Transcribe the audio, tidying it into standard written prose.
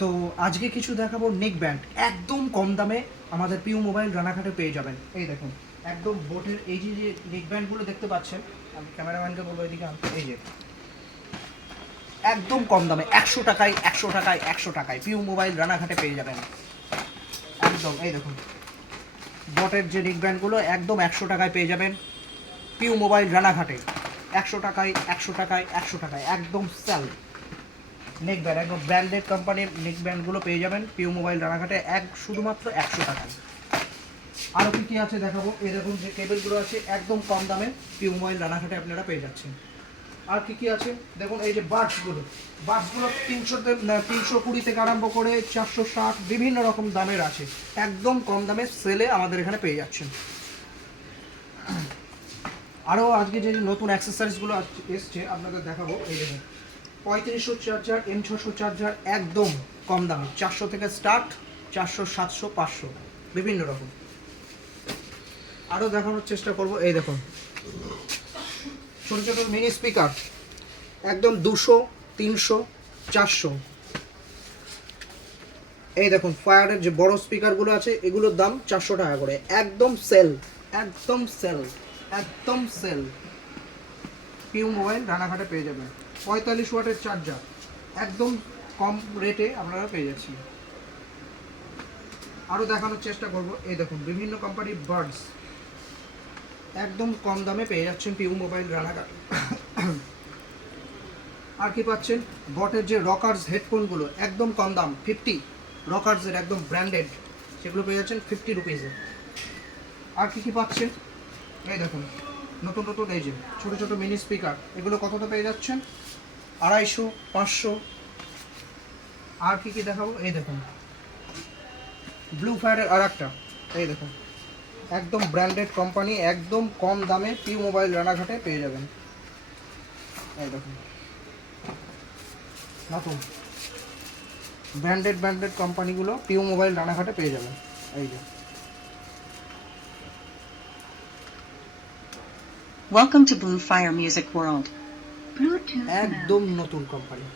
তো আজকে কিছু দেখাবো নেক ব্যান্ড, একদম কম দামে আমাদের পিউ মোবাইল রানাঘাটে পেয়ে যাবেন। এই দেখুন, একদম বোটের এই যে যে নেক ব্যান্ডগুলো দেখতে পাচ্ছেন, আমি ক্যামেরাম্যানকে বলবো এদিকে আনতে। এই যে একদম কম দামে 100 টাকায় 100 টাকায় 100 টাকায় পিউ মোবাইল রানাঘাটে পেয়ে যাবেন। একদম এই দেখুন, বটের যে নেক ব্যান্ডগুলো একদম 100 টাকায় পেয়ে যাবেন পিউ মোবাইল রানাঘাটে। 100 টাকায় 100 টাকায় 100 টাকায় একদম সেল নেক ব্যান্ড, একদম ব্র্যান্ডেড কোম্পানির নেক ব্যান্ডগুলো পেয়ে যাবেন পিউ মোবাইল রানাঘাটে শুধুমাত্র 100 টাকায়। আরও কী কী আছে দেখাবো। এরকম যে কেবেলগুলো আছে একদম কম দামে পিউ মোবাইল রানাঘাটে আপনারা পেয়ে যাচ্ছেন। আর কী কী আছে দেখুন, এই যে বাডসগুলো 320 থেকে আরম্ভ করে 460 বিভিন্ন রকম দামের আছে, একদম কম দামে সেলে আমাদের এখানে পেয়ে যাচ্ছেন। আরও আজকে যে নতুন অ্যাক্সেসরিজগুলো এসছে আপনাদের দেখাবো। এই দেখুন, 3500 চার্জার, M600 চার্জার একদম কম দামে, 400 থেকে স্টার্ট, 400 700 500 বিভিন্ন রকম। আরও দেখানোর চেষ্টা করব। এই দেখুন, ছোটো ছোটো মিনি স্পিকার একদম 200 300 400। এই দেখুন, ফায়ারের যে বড় স্পিকারগুলো আছে এগুলোর দাম 400 টাকা করে, একদম সেল, একদম সেল, একদম সেল। পিউ মোবাইল রানাঘাটে পেয়ে যাবেন। 45 ওয়াটের চার্জার একদম কম রেটে আপনারা পেয়ে যাচ্ছেন। আরও দেখানোর চেষ্টা করব। এই দেখুন, বিভিন্ন কোম্পানির বাডস একদম কম দামে পেয়ে যাচ্ছেন পিউ মোবাইল রানাঘাট। আর কি পাচ্ছেন, বটের যে রকার্স হেডফোনগুলো একদম কম দাম, 50 রকার্সের একদম ব্র্যান্ডেড, সেগুলো পেয়ে যাচ্ছেন 50 রুপিসে। আর কি কি পাচ্ছেন, এই দেখুন, নতুন নতুন এই যে ছোটো ছোটো মিনি স্পিকার, এগুলো কতটা পেয়ে যাচ্ছেন, 250 500। আর কি কি দেখাবো, এই দেখুন, ব্লু ফায়ারের আর একটা, এই দেখুন, একদম ব্র্যান্ডেড কোম্পানি, একদম কম দামে পিউ মোবাইল রানাঘাটে পেয়ে যাবেন। এই দেখুন, নতুন ব্র্যান্ডেড কোম্পানিগুলো পিউ মোবাইল রানাঘাটে পেয়ে যাবেন। এই যে Welcome to Blue Fire Music World. একদম নতুন কোম্পানি।